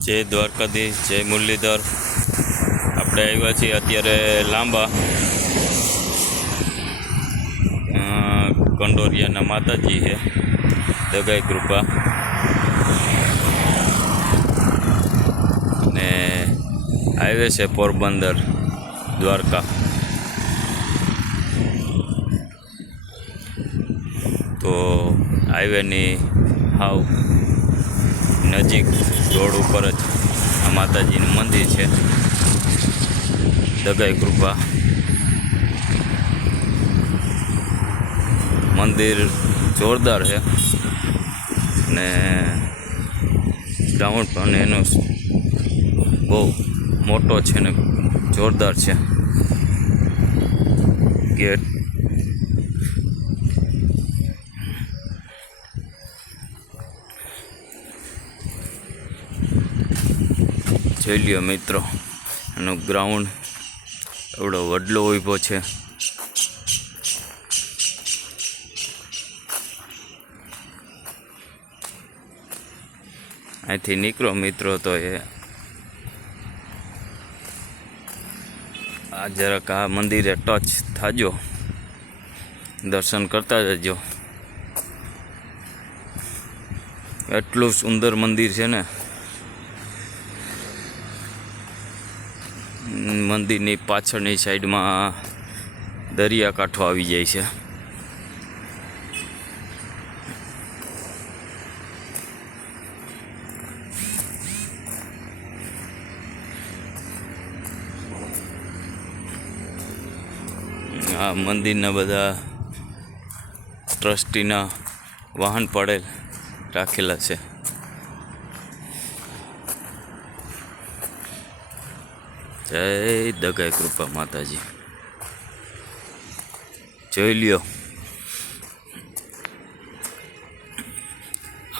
જય દ્વારકાધીશ, જય મુરલીધર। આપણે આવ્યા છીએ અત્યારે લાંબા કંડોરિયાના માતાજી છે દગાઈ કૃપા, ને હાઈવે છે પોરબંદર દ્વારકા। તો હાઈવેની હાવ નજીક રોડ ઉપર જ આ માતાજીનું મંદિર છે દગાઈ કૃપા। મંદિર જોરદાર છે ને ગ્રાઉન્ડ પણ એનો બહુ મોટો છે ને જોરદાર છે। ગેટ જોઈ લ્યો મિત્રો, એનો ગ્રાઉન્ડ એવડો વડલો ઊભો છે। અહીંથી નીકળો મિત્રો તો એ આ જરાક આ મંદિરે ટચ થાજો, દર્શન કરતા જજો। એટલું સુંદર મંદિર છે ને। મંદિરની પાછળની સાઈડમાં દરિયાકાંઠો આવી જાય છે। આ મંદિરના બધા ટ્રસ્ટીના વાહન પડેલ રાખેલા છે। જય દગાઈ કૃપા માતાજી। જોઈ લ્યો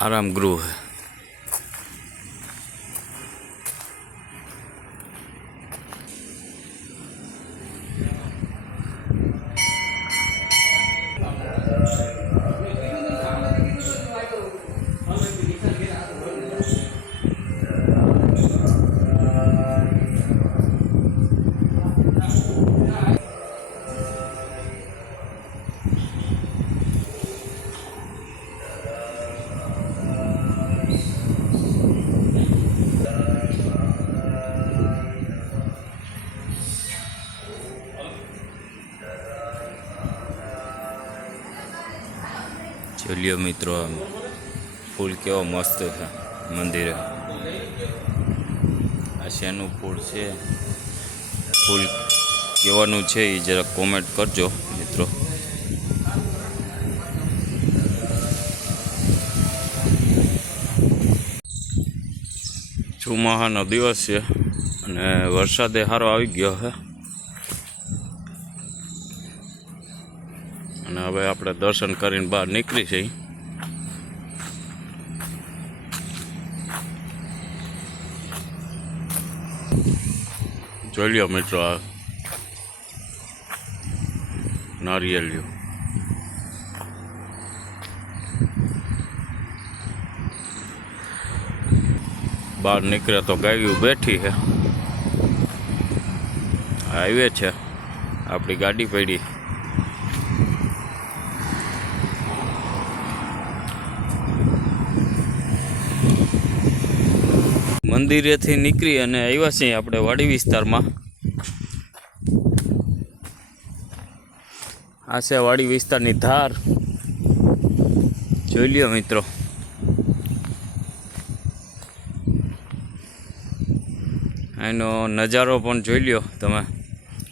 આરામ ગૃહ। જોઈ મિત્રો, ફૂલ કેવો મસ્ત છે મંદિરે। આ શેનું ફૂલ છે, ફૂલ કેવાનું છે એ જરા કોમેન્ટ કરજો મિત્રો। ચોમાસાનો દિવસ છે અને વરસાદે સારો આવી ગયો છે અને હવે આપણે દર્શન કરીને બહાર નીકળી છીએ। જોઈ લ્યો મિત્રો આ નારિયેળિયું। બહાર નીકળે તો ગાયું બેઠી છે। હાઈવે છે, આપણી ગાડી પડી। મંદિરેથી નીકળી અને આવ્યા છીએ આપણે વાડી વિસ્તારમાં। આ છે વાડી વિસ્તારની ધાર, જોઈ લ્યો મિત્રો। એનો નજારો પણ જોઈ લ્યો તમે,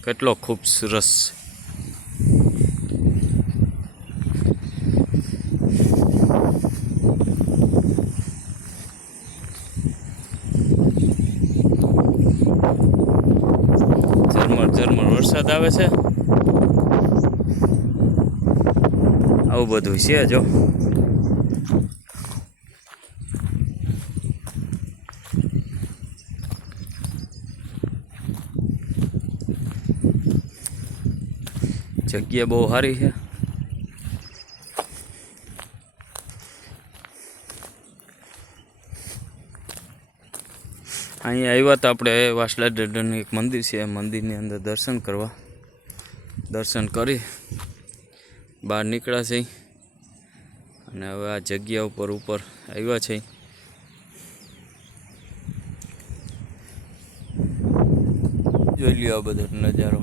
કેટલો ખૂબસૂરત। ઝરમર વરસાદ આવે છે, આવું બધું છે જો। જગ્યા બહુ સારી છે। અહીંયા આવ્યા હતા આપણે વાસલા ડેડરનું એક મંદિર છે, મંદિરની અંદર દર્શન કરવા. દર્શન કરી બહાર નીકળ્યા છે અને હવે આ જગ્યા ઉપર આવ્યા છે. જોઈ લ્યો આ બધો નજારો.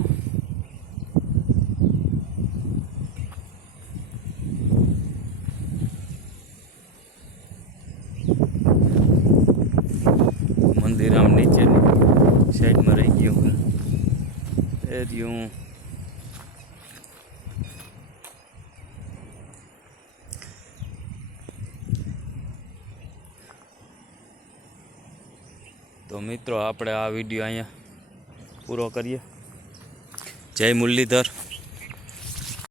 મંદિર આમ નીચેની સાઈડમાં રહી ગયું એ રહ્યું. તો મિત્રો આપણે આ વિડીયો અહીંયા પૂરો કરીએ. જય મુરલીધર.